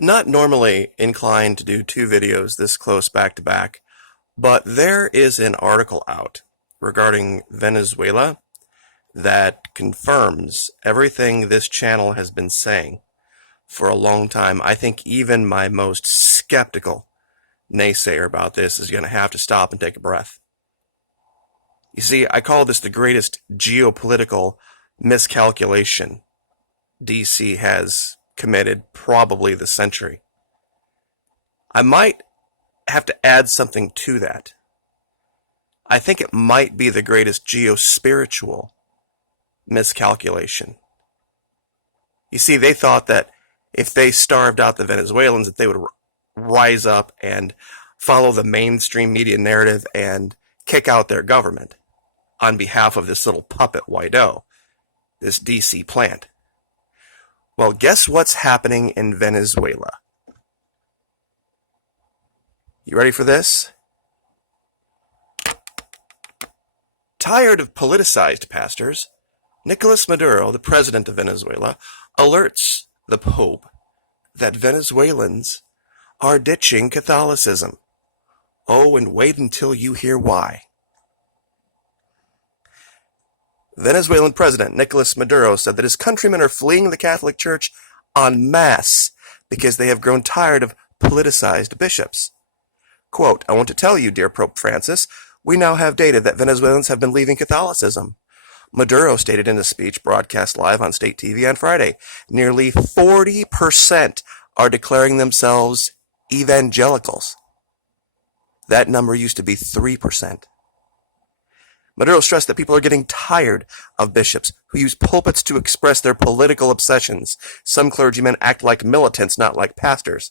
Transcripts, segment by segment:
Not normally inclined to do two videos this close back to back, but there is an article out regarding Venezuela that confirms everything this channel has been saying for a long time. I think even my most skeptical naysayer about this is going to have to stop and take a breath. You see, I call this the greatest geopolitical miscalculation DC has committed probably this century. I might have to add something to that. I think it might be the greatest geospiritual miscalculation. You see, they thought that if they starved out the Venezuelans, that they would rise up and follow the mainstream media narrative and kick out their government on behalf of this little puppet Guaido, this DC plant. Well, guess what's happening in Venezuela? You ready for this? Tired of politicized pastors, Nicolas Maduro, the president of Venezuela, alerts the Pope that Venezuelans are ditching Catholicism. Oh, and wait until you hear why. Venezuelan President Nicolas Maduro said that his countrymen are fleeing the Catholic Church en masse because they have grown tired of politicized bishops. Quote, "I want to tell you, dear Pope Francis, we now have data that Venezuelans have been leaving Catholicism." Maduro stated in a speech broadcast live on state TV on Friday. Nearly 40% are declaring themselves evangelicals. That number used to be 3%. Maduro stressed that people are getting tired of bishops who use pulpits to express their political obsessions. Some clergymen act like militants, not like pastors.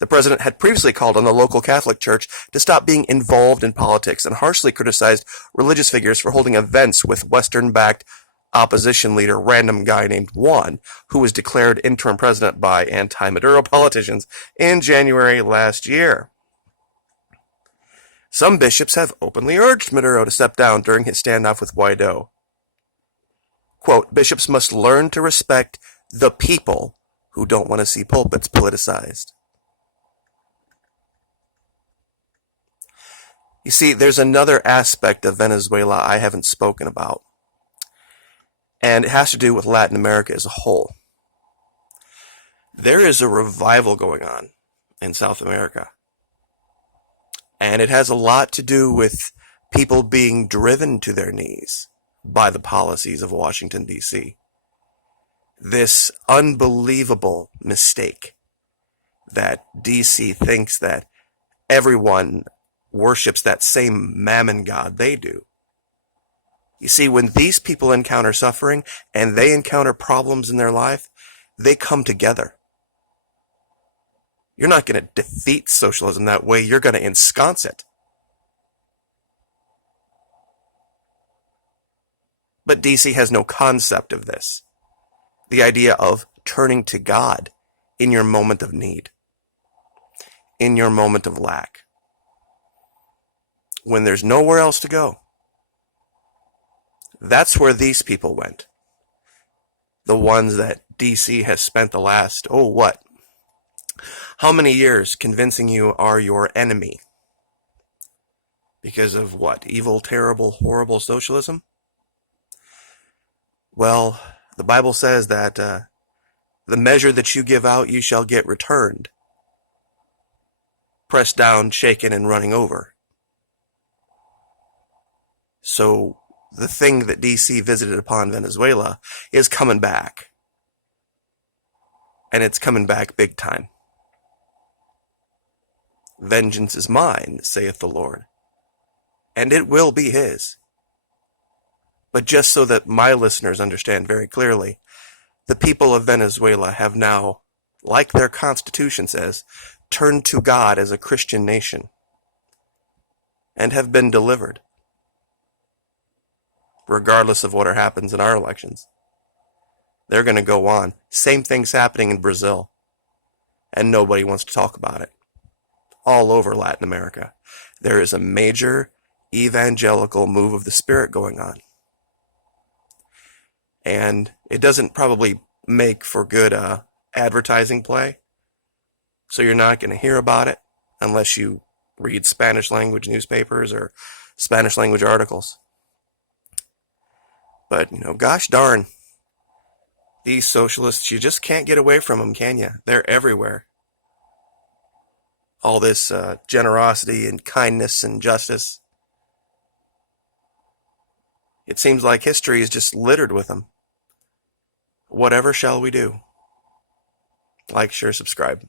The president had previously called on the local Catholic Church to stop being involved in politics and harshly criticized religious figures for holding events with Western-backed opposition leader random guy named Juan, who was declared interim president by anti-Maduro politicians in January last year. Some bishops have openly urged Maduro to step down during his standoff with Guaido. Quote, "Bishops must learn to respect the people who don't want to see pulpits politicized." You see, there's another aspect of Venezuela I haven't spoken about, and it has to do with Latin America as a whole. There is a revival going on in South America, and it has a lot to do with people being driven to their knees by the policies of Washington, D.C. This unbelievable mistake that D.C. thinks that everyone worships that same mammon god they do. You see, when these people encounter suffering and they encounter problems in their life, they come together. You're not going to defeat socialism that way. You're going to ensconce it. But DC has no concept of this. The idea of turning to God in your moment of need, in your moment of lack, when there's nowhere else to go. That's where these people went. The ones that DC has spent the last, how many years convincing you are your enemy? Because of what? Evil, terrible, horrible socialism? Well, the Bible says that the measure that you give out, you shall get returned. Pressed down, shaken, and running over. So the thing that DC visited upon Venezuela is coming back. And it's coming back big time. Vengeance is mine, saith the Lord, and it will be his. But just so that my listeners understand very clearly, the people of Venezuela have now, like their constitution says, turned to God as a Christian nation and have been delivered, regardless of what happens in our elections. They're going to go on. Same thing's happening in Brazil, and nobody wants to talk about it. All over Latin America, there is a major evangelical move of the Spirit going on. And it doesn't probably make for good advertising play, So you're not going to hear about it unless you read Spanish language newspapers or Spanish language articles. But, gosh darn, these socialists, you just can't get away from them, can you? They're everywhere. All this generosity and kindness and justice. It seems like history is just littered with them. Whatever shall we do? Like, share, subscribe.